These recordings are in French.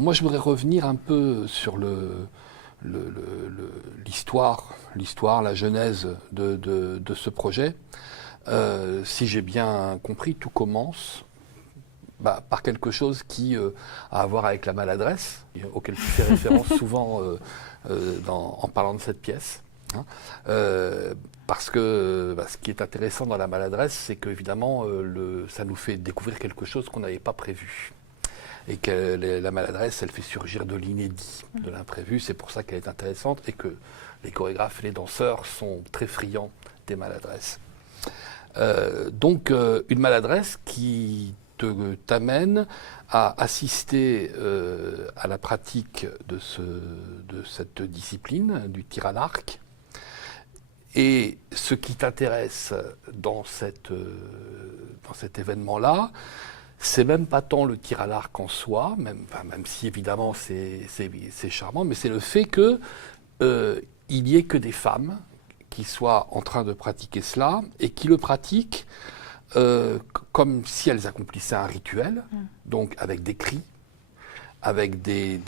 Moi, je voudrais revenir un peu sur l'histoire, la genèse de ce projet. Si j'ai bien compris, tout commence par quelque chose qui a à voir avec la maladresse, auquel tu fais référence souvent en parlant de cette pièce. Hein. Parce que ce qui est intéressant dans la maladresse, c'est qu'évidemment, ça nous fait découvrir quelque chose qu'on n'avait pas prévu. Et que la maladresse, elle fait surgir de l'inédit, de l'imprévu. C'est pour ça qu'elle est intéressante et que les chorégraphes et les danseurs sont très friands des maladresses. Donc, une maladresse qui t'amène à assister à la pratique de cette discipline, du tir à l'arc. Et ce qui t'intéresse dans cet événement-là, c'est même pas tant le tir à l'arc en soi, même si évidemment c'est charmant, mais c'est le fait que il n'y ait que des femmes qui soient en train de pratiquer cela et qui le pratiquent comme si elles accomplissaient un rituel, donc avec des cris, avec des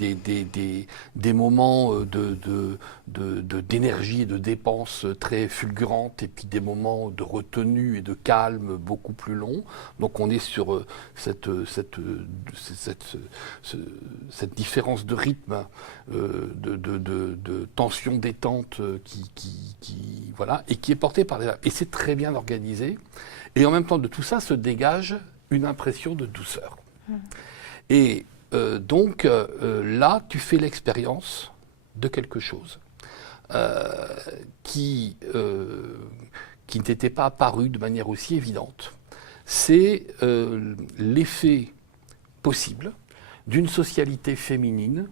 moments d'énergie et de dépenses très fulgurantes, et puis des moments de retenue et de calme beaucoup plus longs. Donc on est sur cette différence de rythme, de tension détente voilà, et qui est portée par les femmes. Et c'est très bien organisé. Et en même temps de tout ça se dégage une impression de douceur. Et donc là, tu fais l'expérience de quelque chose qui ne t'était pas apparu de manière aussi évidente. C'est l'effet possible d'une socialité féminine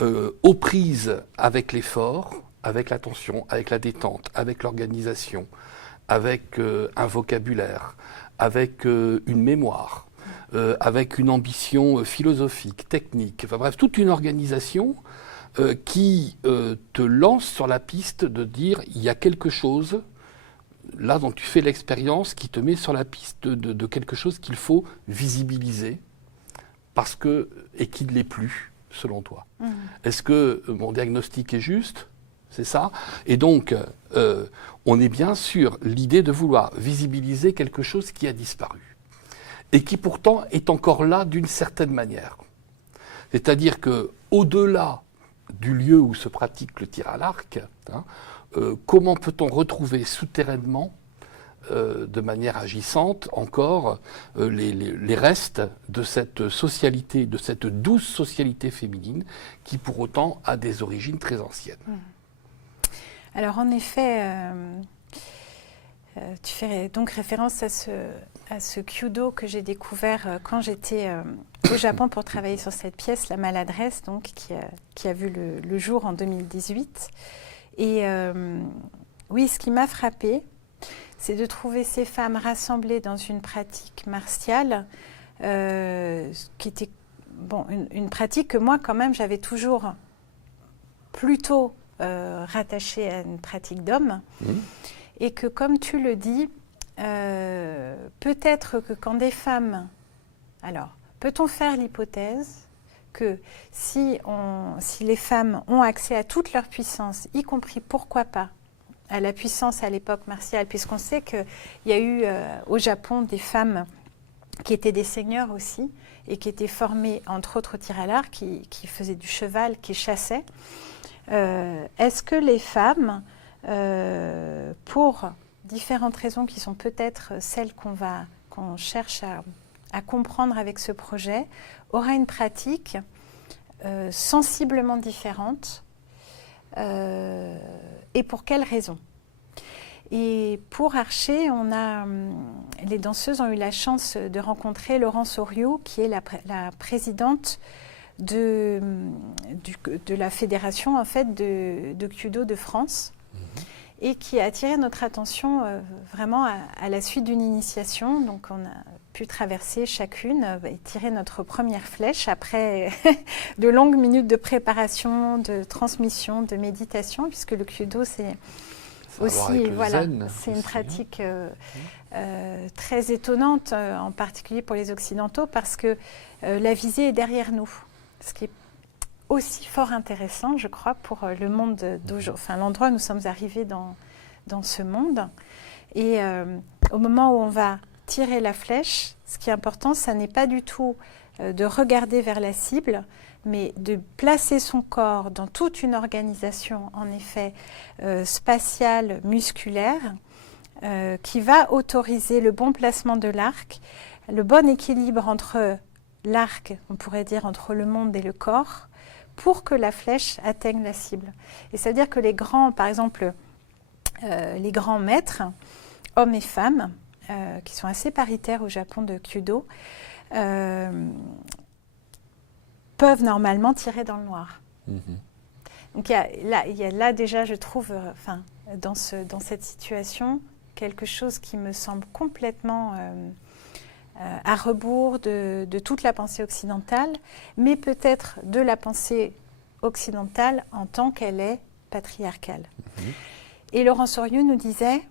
aux prises avec l'effort, avec l'attention, avec la détente, avec l'organisation, avec un vocabulaire, avec une mémoire, avec une ambition philosophique, technique, enfin bref, toute une organisation qui te lance sur la piste de dire il y a quelque chose, là dont tu fais l'expérience, qui te met sur la piste de quelque chose qu'il faut visibiliser, et qui ne l'est plus, selon toi. Est-ce que mon diagnostic est juste ? C'est ça. Et donc, on est bien sur l'idée de vouloir visibiliser quelque chose qui a disparu et qui pourtant est encore là d'une certaine manière. C'est-à-dire que, au-delà du lieu où se pratique le tir à l'arc, comment peut-on retrouver souterrainement, de manière agissante, encore les restes de cette socialité, de cette douce socialité féminine, qui pour autant a des origines très anciennes. Alors en effet, tu fais donc référence à ce kyudo que j'ai découvert quand j'étais au Japon pour travailler sur cette pièce, La Maladresse, donc, qui a vu le jour en 2018. Et oui, ce qui m'a frappée, c'est de trouver ces femmes rassemblées dans une pratique martiale qui était une pratique que moi, quand même, j'avais toujours plutôt rattachée à une pratique d'homme. Et que, comme tu le dis, peut-être que quand des femmes... Alors, peut-on faire l'hypothèse que si les femmes ont accès à toute leur puissance, y compris, pourquoi pas, à la puissance à l'époque martiale, puisqu'on sait qu'il y a eu au Japon des femmes qui étaient des seigneurs aussi, et qui étaient formées, entre autres, au tir à l'arc, qui faisaient du cheval, qui chassaient. Est-ce que les femmes, pour différentes raisons qui sont peut-être celles qu'on cherche à comprendre avec ce projet, aura une pratique sensiblement différente, et pour quelles raisons? Et pour Archer, les danseuses ont eu la chance de rencontrer Laurence Oriot, qui est la présidente de la fédération en fait, de Kyudo de France, et qui a attiré notre attention vraiment à la suite d'une initiation. Donc on a pu traverser chacune et tirer notre première flèche après de longues minutes de préparation, de transmission, de méditation, puisque le Kyudo c'est aussi c'est une pratique très étonnante, en particulier pour les Occidentaux, parce que la visée est derrière nous. ce qui est aussi fort intéressant, je crois, pour le monde d'aujourd'hui, enfin l'endroit où nous sommes arrivés dans ce monde. Et au moment où on va tirer la flèche, ce qui est important, ça n'est pas du tout de regarder vers la cible, mais de placer son corps dans toute une organisation, en effet, spatiale, musculaire, qui va autoriser le bon placement de l'arc, le bon équilibre entre l'arc, on pourrait dire, entre le monde et le corps, pour que la flèche atteigne la cible. Et ça veut dire que les grands, par exemple, les grands maîtres, hommes et femmes, qui sont assez paritaires au Japon de Kyudo, peuvent normalement tirer dans le noir. Donc il y a là déjà, je trouve, dans cette situation, quelque chose qui me semble complètement à rebours de toute la pensée occidentale, mais peut-être de la pensée occidentale en tant qu'elle est patriarcale. Et Laurent Soriot nous disait,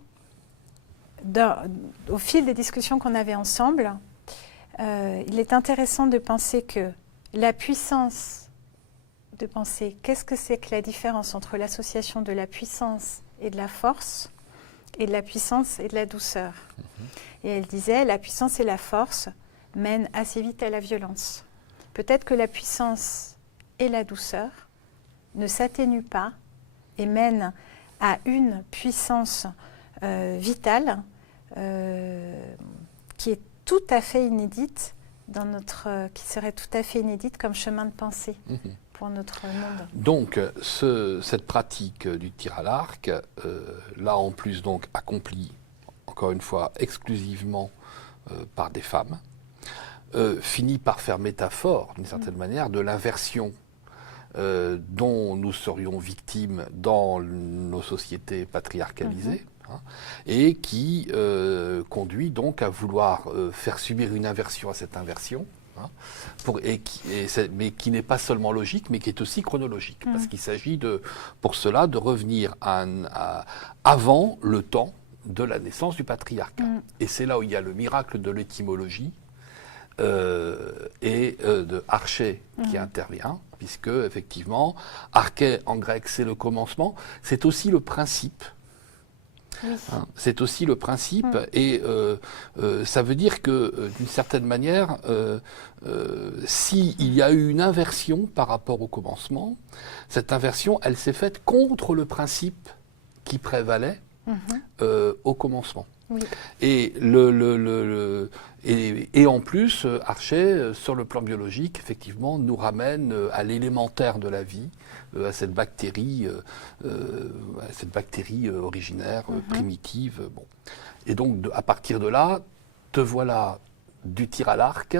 au fil des discussions qu'on avait ensemble, il est intéressant de penser que la puissance, de penser qu'est-ce que c'est que la différence entre l'association de la puissance et de la force, et de la puissance et de la douceur. Et elle disait, la puissance et la force mènent assez vite à la violence. Peut-être que la puissance et la douceur ne s'atténuent pas et mènent à une puissance vitale qui est tout à fait inédite qui serait tout à fait inédite comme chemin de pensée pour notre monde. Donc, cette pratique du tir à l'arc, là en plus donc accomplie, encore une fois, exclusivement par des femmes, finit par faire métaphore, d'une certaine manière, de l'inversion dont nous serions victimes dans nos sociétés patriarcalisées, et qui conduit donc à vouloir faire subir une inversion à cette inversion, mais qui n'est pas seulement logique, mais qui est aussi chronologique, parce qu'il s'agit pour cela de revenir avant le temps de la naissance du patriarcat. Et c'est là où il y a le miracle de l'étymologie et de arché qui intervient, puisque effectivement, arché en grec c'est le commencement, c'est aussi le principe. C'est aussi le principe et ça veut dire que d'une certaine manière, s'il y a eu une inversion par rapport au commencement, cette inversion, elle s'est faite contre le principe qui prévalait au commencement. Et, et en plus, Archet, sur le plan biologique, effectivement, nous ramène à l'élémentaire de la vie, à cette bactérie originaire, primitive. Bon. Et donc, à partir de là, te voilà du tir à l'arc,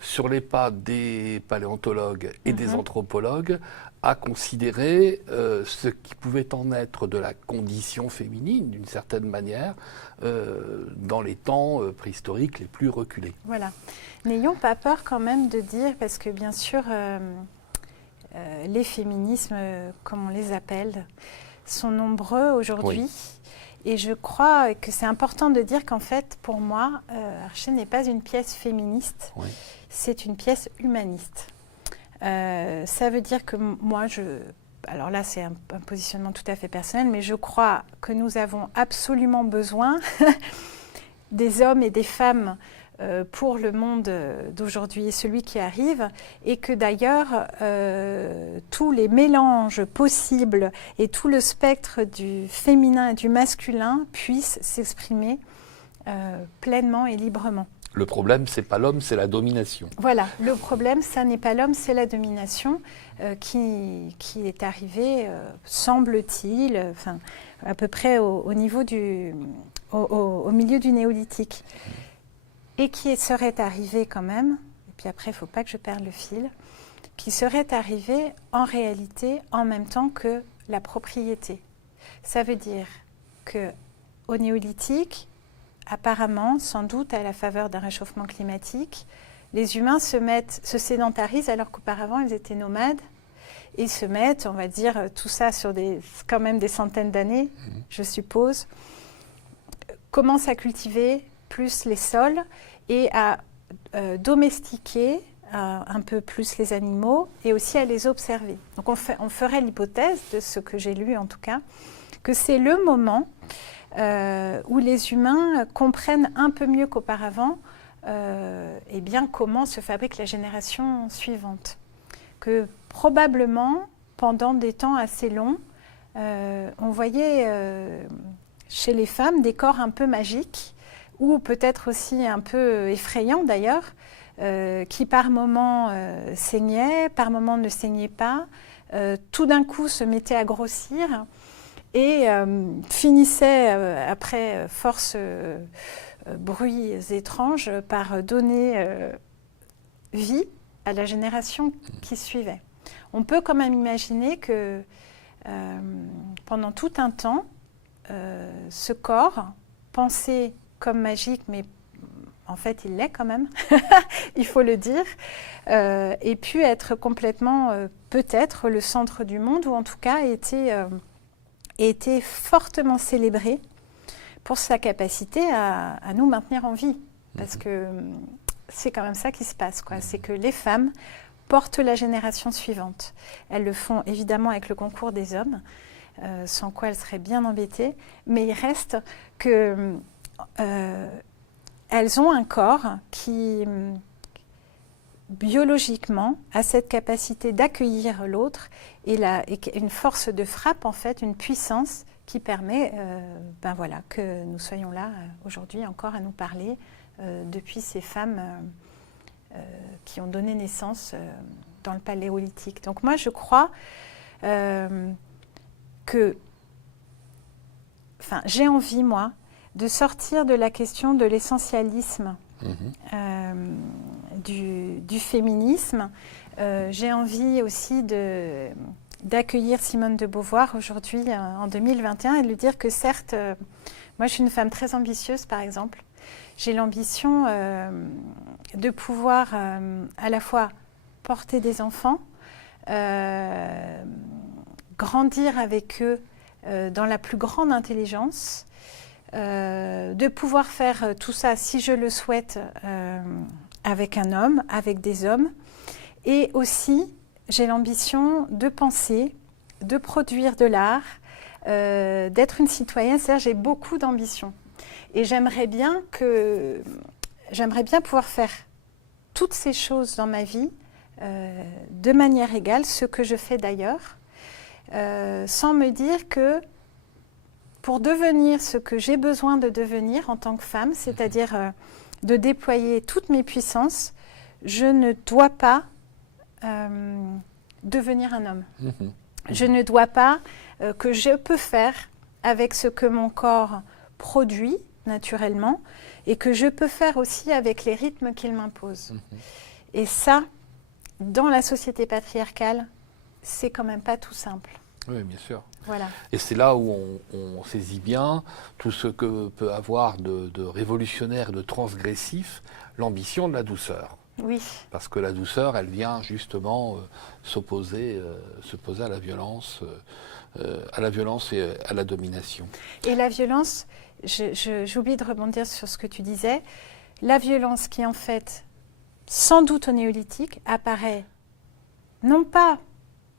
sur les pas des paléontologues et des anthropologues, à considérer ce qui pouvait en être de la condition féminine, d'une certaine manière, dans les temps préhistoriques les plus reculés. Voilà. N'ayons pas peur quand même de dire, parce que bien sûr, les féminismes, comme on les appelle, sont nombreux aujourd'hui. Et je crois que c'est important de dire qu'en fait, pour moi, Archet n'est pas une pièce féministe, c'est une pièce humaniste. Ça veut dire que moi, alors là c'est un positionnement tout à fait personnel, mais je crois que nous avons absolument besoin des hommes et des femmes pour le monde d'aujourd'hui et celui qui arrive, et que d'ailleurs tous les mélanges possibles et tout le spectre du féminin et du masculin puissent s'exprimer pleinement et librement. Le problème, c'est pas l'homme, c'est la domination. Voilà, le problème, ça n'est pas l'homme, c'est la domination qui est arrivée, semble-t-il, à peu près au niveau au milieu du néolithique. Et qui serait arrivée quand même, et puis après, il ne faut pas que je perde le fil, qui serait arrivée en réalité en même temps que la propriété. Ça veut dire qu'au néolithique, apparemment, sans doute à la faveur d'un réchauffement climatique, les humains se sédentarisent alors qu'auparavant ils étaient nomades et se mettent, on va dire, tout ça sur quand même des centaines d'années, je suppose, commencent à cultiver plus les sols et à domestiquer un peu plus les animaux et aussi à les observer. Donc on ferait l'hypothèse, de ce que j'ai lu en tout cas, que c'est le moment où les humains comprennent un peu mieux qu'auparavant eh bien, comment se fabrique la génération suivante. Que probablement, pendant des temps assez longs, on voyait chez les femmes des corps un peu magiques, ou peut-être aussi un peu effrayants d'ailleurs, qui par moments saignaient, par moments ne saignaient pas, tout d'un coup se mettaient à grossir et finissaient après force bruits étranges par donner vie à la génération qui suivait. On peut quand même imaginer que pendant tout un temps, ce corps, pensé comme magique, mais en fait il l'est quand même, il faut le dire, ait pu être complètement peut-être le centre du monde, ou en tout cas été fortement célébré pour sa capacité à nous maintenir en vie. Parce que c'est quand même ça qui se passe, quoi. C'est que les femmes portent la génération suivante. Elles le font évidemment avec le concours des hommes, sans quoi elles seraient bien embêtées, mais il reste que elles ont un corps qui, biologiquement, a cette capacité d'accueillir l'autre et une force de frappe, en fait, une puissance qui permet voilà, que nous soyons là aujourd'hui encore à nous parler depuis ces femmes qui ont donné naissance dans le Paléolithique. Donc moi, je crois que... Enfin, j'ai envie, moi, de sortir de la question de l'essentialisme du féminisme. J'ai envie aussi d'accueillir Simone de Beauvoir aujourd'hui, en 2021, et de lui dire que certes, moi je suis une femme très ambitieuse, par exemple. J'ai l'ambition de pouvoir à la fois porter des enfants, grandir avec eux dans la plus grande intelligence, de pouvoir faire tout ça, si je le souhaite, avec un homme, avec des hommes. Et aussi, j'ai l'ambition de penser, de produire de l'art, d'être une citoyenne. C'est-à-dire, j'ai beaucoup d'ambition. Et j'aimerais bien pouvoir faire toutes ces choses dans ma vie de manière égale, ce que je fais d'ailleurs, sans me dire que pour devenir ce que j'ai besoin de devenir en tant que femme, c'est-à-dire de déployer toutes mes puissances, je ne dois pas devenir un homme. Je ne dois pas, que je peux faire avec ce que mon corps produit naturellement et que je peux faire aussi avec les rythmes qu'il m'impose. Et ça, dans la société patriarcale, c'est quand même pas tout simple. Oui, bien sûr. Voilà. Et c'est là où on saisit bien tout ce que peut avoir de révolutionnaire, de transgressif, l'ambition de la douceur. Oui. Parce que la douceur, elle vient justement s'opposer à la violence et à la domination. Et la violence, j'oublie de rebondir sur ce que tu disais, la violence qui en fait, sans doute au néolithique, apparaît non pas,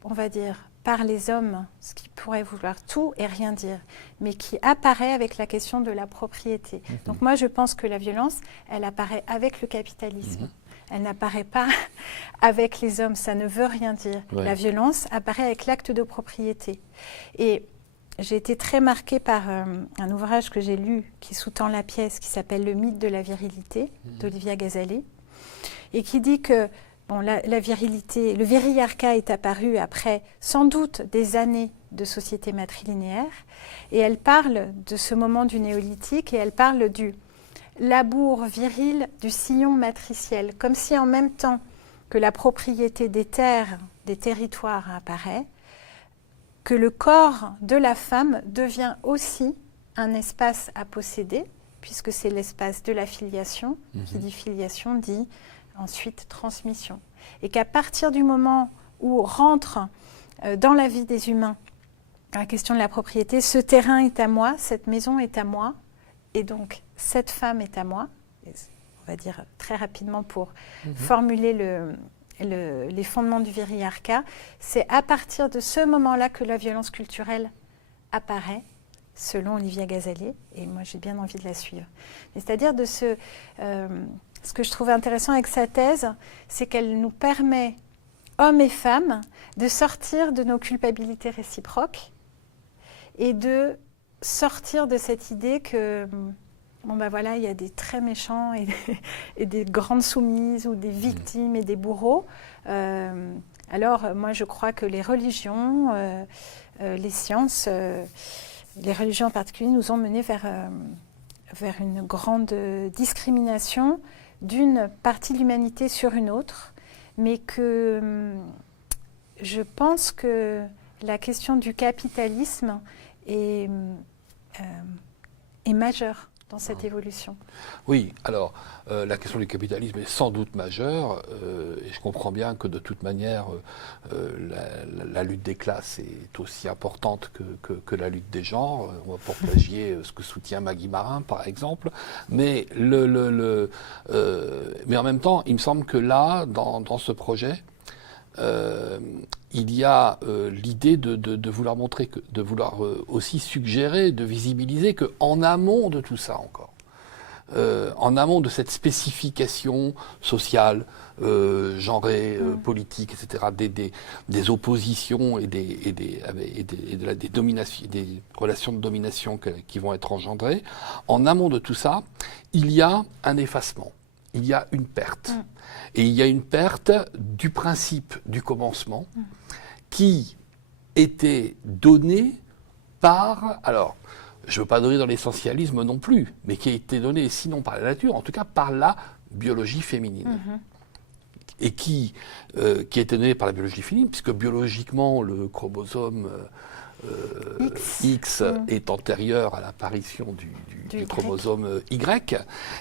on va dire, par les hommes, ce qui pourrait vouloir tout et rien dire, mais qui apparaît avec la question de la propriété. Donc moi, je pense que la violence, elle apparaît avec le capitalisme. Elle n'apparaît pas avec les hommes, ça ne veut rien dire. Ouais. La violence apparaît avec l'acte de propriété. Et j'ai été très marquée par un ouvrage que j'ai lu qui sous-tend la pièce, qui s'appelle « Le mythe de la virilité » d'Olivia Gazalet, et qui dit que bon, la virilité, le viriarcat est apparu après sans doute des années de société matrilinéaire, et elle parle de ce moment du néolithique, et elle parle du labour viril du sillon matriciel, comme si en même temps que la propriété des terres, des territoires apparaît, que le corps de la femme devient aussi un espace à posséder, puisque c'est l'espace de la filiation, qui dit filiation dit ensuite transmission. Et qu'à partir du moment où rentre dans la vie des humains la question de la propriété, ce terrain est à moi, cette maison est à moi, et donc cette femme est à moi, va dire très rapidement pour formuler les fondements du viriarcat, c'est à partir de ce moment-là que la violence culturelle apparaît, selon Olivia Gazalet, et moi j'ai bien envie de la suivre. C'est-à-dire ce que je trouvais intéressant avec sa thèse, c'est qu'elle nous permet, hommes et femmes, de sortir de nos culpabilités réciproques et de sortir de cette idée que, bon ben voilà, il y a des très méchants et des grandes soumises ou des victimes et des bourreaux. Alors, moi, je crois que les religions, les sciences, les religions en particulier, nous ont menés vers une grande discrimination d'une partie de l'humanité sur une autre, mais que je pense que la question du capitalisme est majeure dans cette évolution. Oui, alors la question du capitalisme est sans doute majeure, et je comprends bien que de toute manière la lutte des classes est aussi importante que la lutte des genres. On va pour plagier ce que soutient Maggie Marin par exemple, mais, mais en même temps il me semble que là, dans ce projet, il y a l'idée de vouloir montrer, de vouloir aussi suggérer, de visibiliser qu'en amont de tout ça encore, en amont de cette spécification sociale, genrée, politique, etc., des oppositions et des dominations, des relations de domination qui vont être engendrées, en amont de tout ça, il y a un effacement, il y a une perte. Et il y a une perte du principe du commencement qui était donné par, alors je ne veux pas donner dans l'essentialisme non plus, mais qui a été donné sinon par la nature, en tout cas par la biologie féminine. Et qui a été donné par la biologie féminine, puisque biologiquement le chromosome X est antérieur à l'apparition du chromosome Y,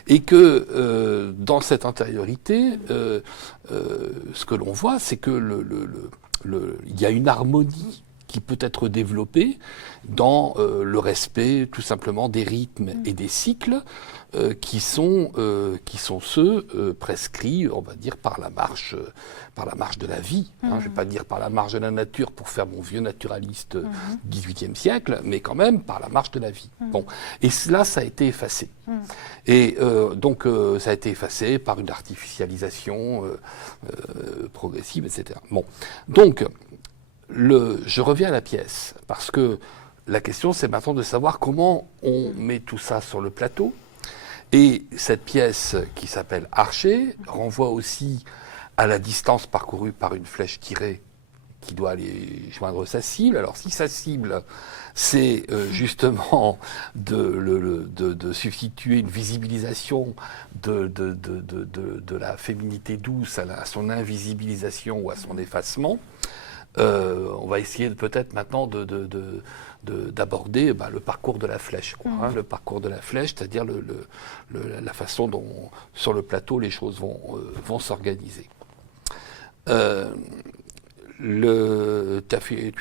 et que dans cette antériorité, ce que l'on voit, c'est que il y a une harmonie qui peut être développée dans le respect tout simplement des rythmes et des cycles qui sont ceux prescrits, on va dire, par la marche de la vie. Je ne vais pas dire par la marche de la nature pour faire mon vieux naturaliste du XVIIIe siècle, mais quand même par la marche de la vie. Bon. Et cela, ça a été effacé. Et donc, ça a été effacé par une artificialisation progressive, etc. Bon. Donc, je reviens à la pièce, parce que la question, c'est maintenant de savoir comment on met tout ça sur le plateau. Et cette pièce qui s'appelle Archer renvoie aussi à la distance parcourue par une flèche tirée qui doit aller joindre sa cible. Alors si sa cible, c'est justement de substituer une visibilisation de la féminité douce à son invisibilisation ou à son effacement, on va essayer peut-être maintenant d'aborder le parcours de la flèche, le parcours de la flèche, c'est-à-dire la façon dont sur le plateau les choses vont s'organiser. Tu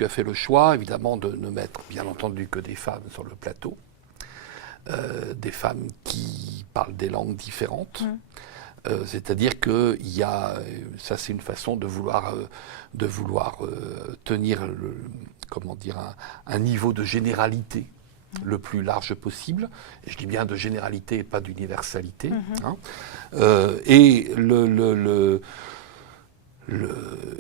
as fait le choix évidemment de ne mettre bien entendu que des femmes sur le plateau, des femmes qui parlent des langues différentes. C'est-à-dire que ça c'est une façon de vouloir tenir un niveau de généralité le plus large possible. Et je dis bien de généralité et pas d'universalité. Et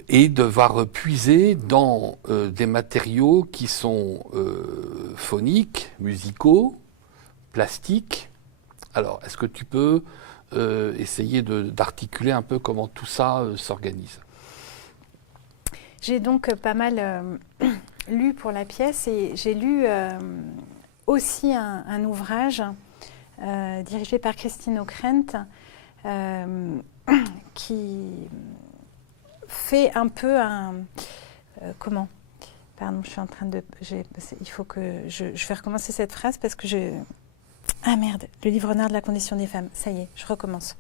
et devoir puiser dans des matériaux qui sont phoniques, musicaux, plastiques. Alors, est-ce que tu peux essayer d'articuler un peu comment tout ça s'organise? J'ai donc pas mal lu pour la pièce et j'ai lu aussi un ouvrage dirigé par Christine Ockrent qui fait un peu comment? Pardon, je suis en train de... il faut que je vais recommencer cette phrase parce que Ah merde, le livre noir de la condition des femmes. Ça y est, je recommence.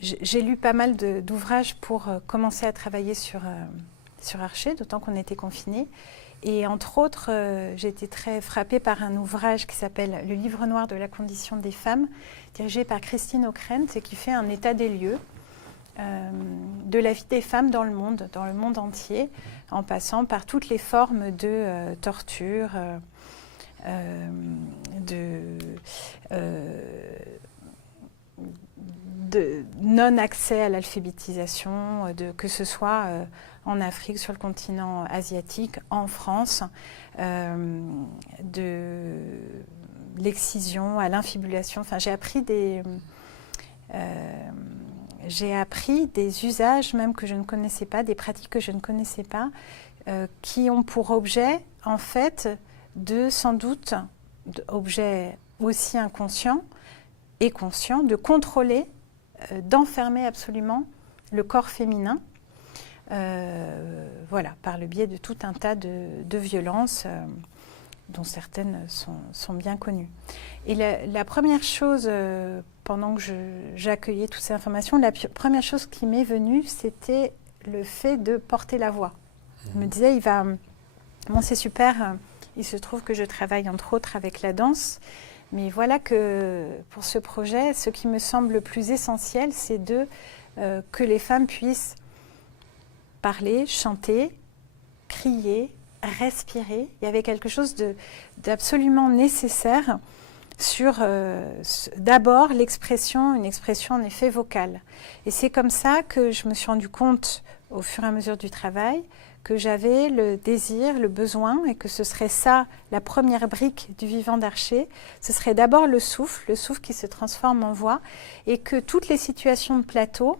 J'ai lu pas mal d'ouvrages pour commencer à travailler sur Archer, d'autant qu'on était confinés. Et entre autres, j'ai été très frappée par un ouvrage qui s'appelle « Le livre noir de la condition des femmes », dirigé par Christine Ockrent, et qui fait un état des lieux de la vie des femmes dans le monde entier, en passant par toutes les formes de torture, de non-accès à l'alphabétisation, que ce soit en Afrique, sur le continent asiatique, en France, de l'excision à l'infibulation. Enfin, j'ai appris des usages même que je ne connaissais pas, des pratiques que je ne connaissais pas, qui ont pour objet, en fait, sans doute, objet aussi inconscient et conscient, de contrôler, d'enfermer absolument le corps féminin, voilà, par le biais de tout un tas de violences dont certaines sont bien connues. Et la première chose, pendant que j'accueillais toutes ces informations, la première chose qui m'est venue, c'était le fait de porter la voix. Je me disais, bon, c'est super, il se trouve que je travaille entre autres avec la danse, mais voilà que pour ce projet, ce qui me semble le plus essentiel, c'est que les femmes puissent parler, chanter, crier, respirer. Il y avait quelque chose d'absolument nécessaire sur d'abord une expression en effet vocale. Et c'est comme ça que je me suis rendu compte au fur et à mesure du travail que j'avais le désir, le besoin, et que ce serait ça, la première brique du vivant d'Archer. Ce serait d'abord le souffle qui se transforme en voix, et que toutes les situations de plateau,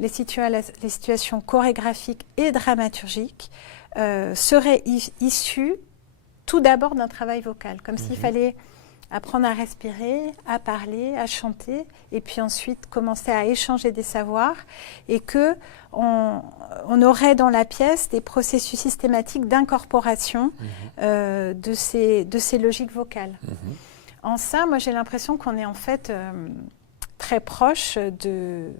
les situations chorégraphiques et dramaturgiques, seraient issues tout d'abord d'un travail vocal, comme s'il fallait apprendre à respirer, à parler, à chanter, et puis ensuite commencer à échanger des savoirs, et qu'on aurait dans la pièce des processus systématiques d'incorporation de ces logiques vocales. En ça, moi j'ai l'impression qu'on est en fait très proche de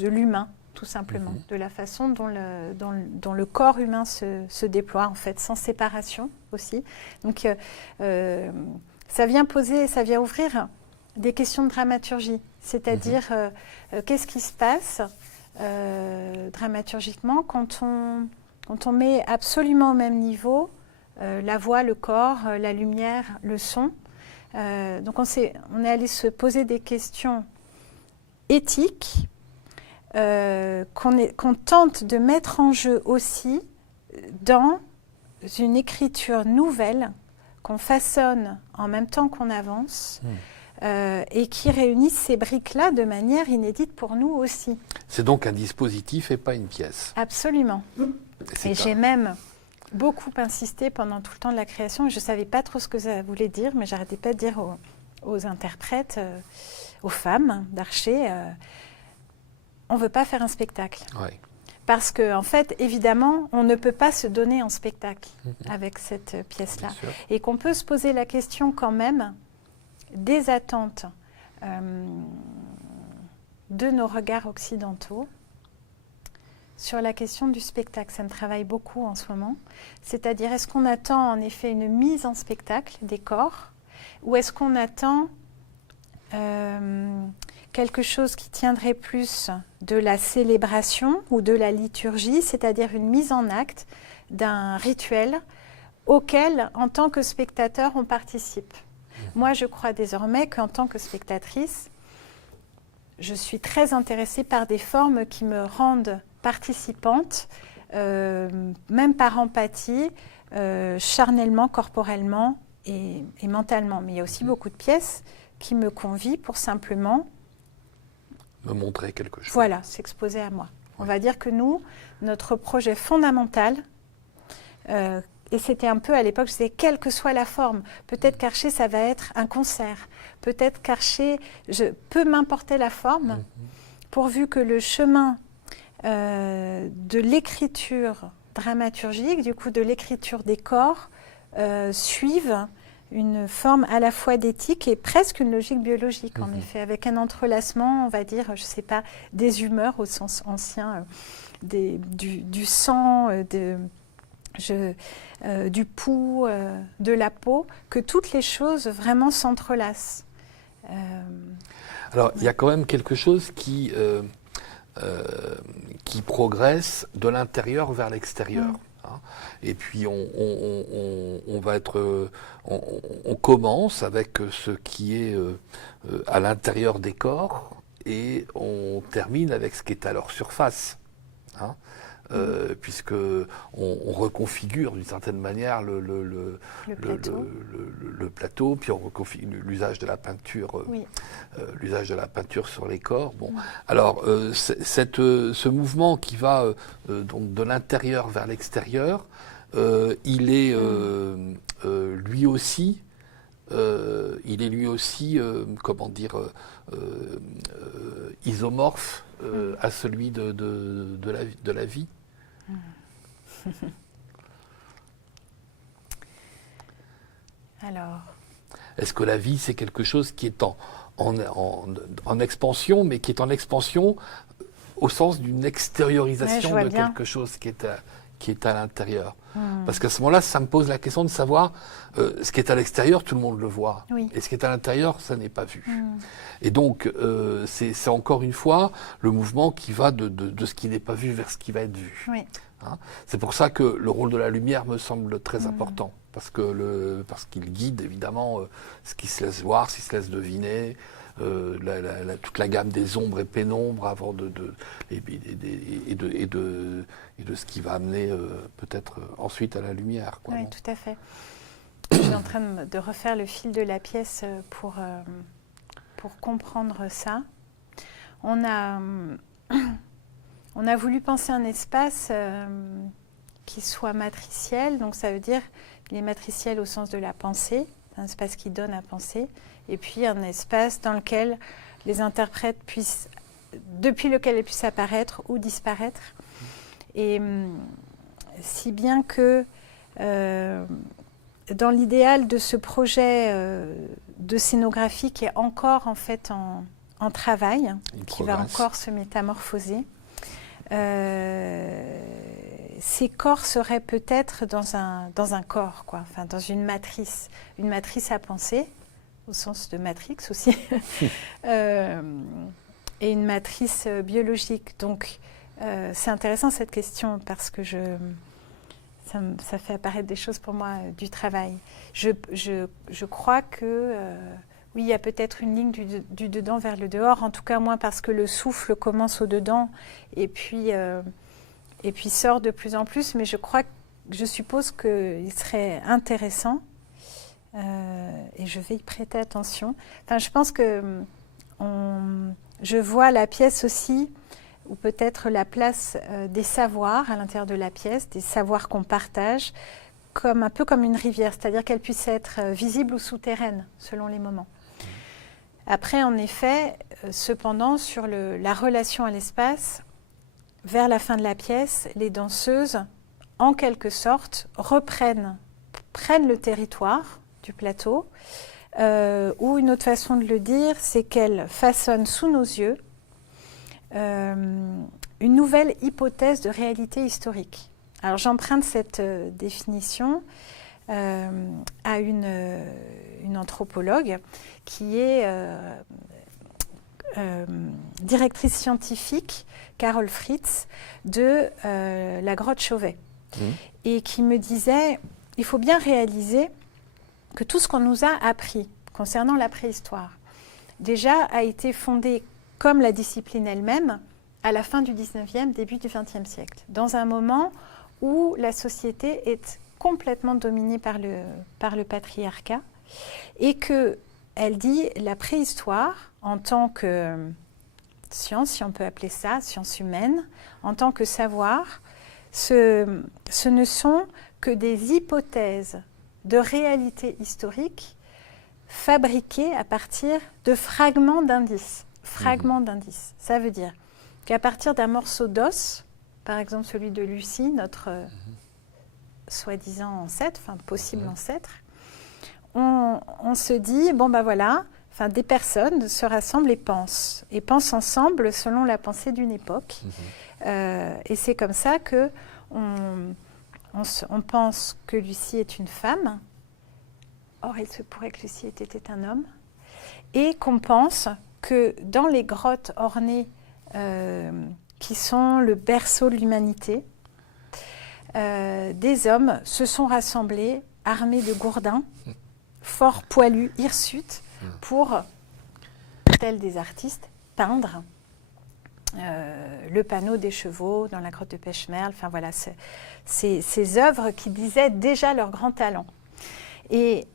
l'humain, tout simplement, de la façon dont le corps humain se déploie, en fait, sans séparation aussi. Donc, ça vient ouvrir des questions de dramaturgie, c'est-à-dire qu'est-ce qui se passe dramaturgiquement quand on met absolument au même niveau la voix, le corps, la lumière, le son. Donc on est allé se poser des questions éthiques qu'on tente de mettre en jeu aussi dans une écriture nouvelle qu'on façonne en même temps qu'on avance et qui réunissent ces briques-là de manière inédite pour nous aussi. C'est donc un dispositif et pas une pièce. Absolument. Et j'ai même beaucoup insisté pendant tout le temps de la création. Je ne savais pas trop ce que ça voulait dire, mais j'arrêtais pas de dire aux interprètes, aux femmes d'Archer, on ne veut pas faire un spectacle. Ouais. Parce qu'en fait, évidemment, on ne peut pas se donner en spectacle avec cette pièce-là. Et qu'on peut se poser la question quand même des attentes de nos regards occidentaux sur la question du spectacle. Ça me travaille beaucoup en ce moment. C'est-à-dire, est-ce qu'on attend en effet une mise en spectacle des corps, ou est-ce qu'on attend quelque chose qui tiendrait plus de la célébration ou de la liturgie, c'est-à-dire une mise en acte d'un rituel auquel, en tant que spectateur, on participe. Moi, je crois désormais qu'en tant que spectatrice, je suis très intéressée par des formes qui me rendent participante, même par empathie, charnellement, corporellement et mentalement. Mais il y a aussi beaucoup de pièces qui me convient pour simplement me montrer quelque chose. Voilà, s'exposer à moi. On va dire que nous, notre projet fondamental, et c'était un peu à l'époque, je disais, quelle que soit la forme, peut-être qu'Archer, ça va être un concert, peut-être qu'Archer, peu m'importer la forme, pourvu que le chemin de l'écriture dramaturgique, du coup de l'écriture des corps, suive une forme à la fois d'éthique et presque une logique biologique, en effet, avec un entrelacement, on va dire, je ne sais pas, des humeurs au sens ancien, du sang, du pouls, de la peau, que toutes les choses vraiment s'entrelacent. Alors, il y a quand même quelque chose qui progresse de l'intérieur vers l'extérieur. Hein. Et puis, on va être... on commence avec ce qui est à l'intérieur des corps et on termine avec ce qui est à leur surface. Hein. Puisque on reconfigure d'une certaine manière le plateau, puis on reconfigure l'usage de la peinture, l'usage de la peinture sur les corps. Bon, alors ce mouvement qui va donc de l'intérieur vers l'extérieur, il est lui aussi. Comment dire, isomorphe à celui de la vie. Alors, est-ce que la vie, c'est quelque chose qui est en expansion, mais qui est en expansion au sens d'une extériorisation de quelque chose qui est à l'intérieur? Parce qu'à ce moment-là, ça me pose la question de savoir ce qui est à l'extérieur, tout le monde le voit. Oui. Et ce qui est à l'intérieur, ça n'est pas vu. Et donc, c'est encore une fois le mouvement qui va de ce qui n'est pas vu vers ce qui va être vu. Oui. Hein, c'est pour ça que le rôle de la lumière me semble très important. Parce qu'il guide évidemment ce qui se laisse voir, ce qui se laisse deviner, toute la gamme des ombres et pénombres avant de ce qui va amener peut-être ensuite à la lumière. Quoi, oui, non ? tout à fait. Je suis en train de refaire le fil de la pièce pour comprendre ça. On a voulu penser un espace qui soit matriciel, donc ça veut dire qu'il est matriciel au sens de la pensée, un espace qui donne à penser, et puis un espace dans lequel les interprètes depuis lequel ils puissent apparaître ou disparaître. Et si bien que dans l'idéal de ce projet de scénographie qui est encore en fait en travail, qui va encore se métamorphoser, ces corps seraient peut-être dans un corps, quoi, enfin dans une matrice à penser, au sens de Matrix aussi, et une matrice biologique. Donc c'est intéressant cette question parce que ça fait apparaître des choses pour moi du travail. Je crois que oui, il y a peut-être une ligne du dedans vers le dehors, en tout cas moi parce que le souffle commence au dedans et puis sort de plus en plus, mais je suppose qu'il serait intéressant et je vais y prêter attention. Enfin, je pense que je vois la pièce aussi, ou peut-être la place des savoirs à l'intérieur de la pièce, des savoirs qu'on partage, un peu comme une rivière, c'est-à-dire qu'elle puisse être visible ou souterraine selon les moments. Après, en effet, cependant, sur la relation à l'espace, vers la fin de la pièce, les danseuses, en quelque sorte, prennent le territoire du plateau, ou une autre façon de le dire, c'est qu'elles façonnent sous nos yeux une nouvelle hypothèse de réalité historique. Alors j'emprunte cette définition à une anthropologue qui est directrice scientifique, Carole Fritz, de la grotte Chauvet, et qui me disait, il faut bien réaliser que tout ce qu'on nous a appris concernant la préhistoire, déjà a été fondé comme la discipline elle-même à la fin du 19e, début du 20e siècle, dans un moment où la société est complètement dominée par le patriarcat, et qu'elle dit la préhistoire, en tant que science, si on peut appeler ça, science humaine, en tant que savoir, ce ne sont que des hypothèses de réalité historique fabriquées à partir de fragments d'indices. Fragments d'indices. Ça veut dire qu'à partir d'un morceau d'os, par exemple celui de Lucie, notre soi-disant ancêtre, enfin possible ancêtre, on se dit, bon ben voilà, enfin des personnes se rassemblent et pensent ensemble selon la pensée d'une époque. Et c'est comme ça que on on pense que Lucie est une femme. Or, il se pourrait que Lucie était un homme. Et qu'on pense que dans les grottes ornées qui sont le berceau de l'humanité, des hommes se sont rassemblés, armés de gourdins, fort poilus, hirsutes, pour, tels des artistes, peindre le panneau des chevaux dans la grotte de Pêche-Merle. Enfin voilà, ces œuvres qui disaient déjà leur grand talent. Et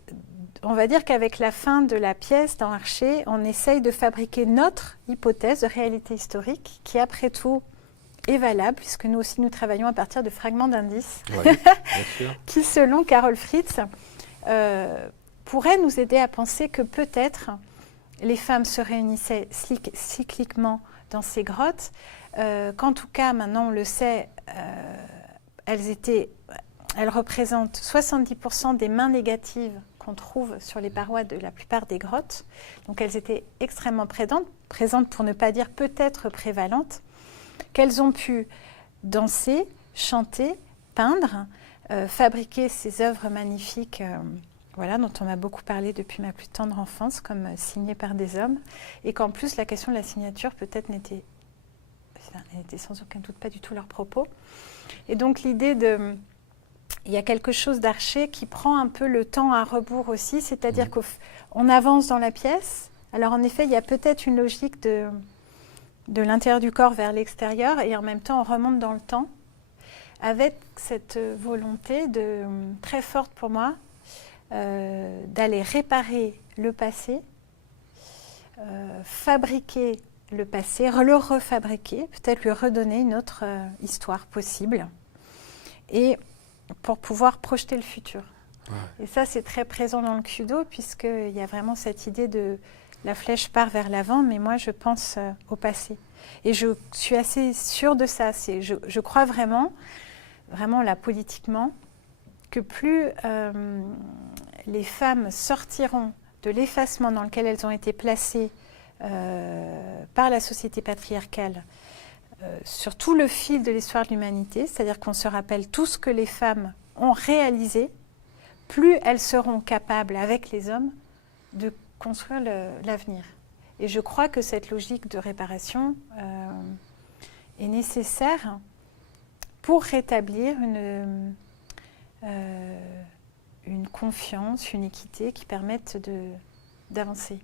on va dire qu'avec la fin de la pièce dans Archer, on essaye de fabriquer notre hypothèse de réalité historique qui, après tout, est valable, puisque nous aussi, nous travaillons à partir de fragments d'indices, Oui, bien sûr. qui, selon Carol Fritz, pourraient nous aider à penser que peut-être les femmes se réunissaient cycliquement dans ces grottes, qu'en tout cas, maintenant on le sait, elles représentent 70% des mains négatives qu'on trouve sur les parois de la plupart des grottes. Donc elles étaient extrêmement présentes pour ne pas dire peut-être prévalentes, qu'elles ont pu danser, chanter, peindre, fabriquer ces œuvres magnifiques voilà, dont on m'a beaucoup parlé depuis ma plus tendre enfance, comme signées par des hommes, et qu'en plus la question de la signature peut-être n'était sans aucun doute pas du tout leur propos. Et donc l'idée de... Il y a quelque chose d'Archer qui prend un peu le temps à rebours aussi, c'est-à-dire qu'on avance dans la pièce. Alors en effet, il y a peut-être une logique de l'intérieur du corps vers l'extérieur, et en même temps on remonte dans le temps, avec cette volonté très forte pour moi, d'aller réparer le passé, fabriquer le passé, le refabriquer, peut-être lui redonner une autre histoire possible, et pour pouvoir projeter le futur. Ouais. Et ça, c'est très présent dans le Kudo, puisqu'il y a vraiment cette idée de la flèche part vers l'avant, mais moi, je pense au passé. Et je suis assez sûre de ça. Je crois vraiment là, politiquement, que plus les femmes sortiront de l'effacement dans lequel elles ont été placées par la société patriarcale, sur tout le fil de l'histoire de l'humanité, c'est-à-dire qu'on se rappelle tout ce que les femmes ont réalisé, plus elles seront capables, avec les hommes, de construire l'avenir. Et je crois que cette logique de réparation est nécessaire pour rétablir une confiance, une équité qui permettent d'avancer.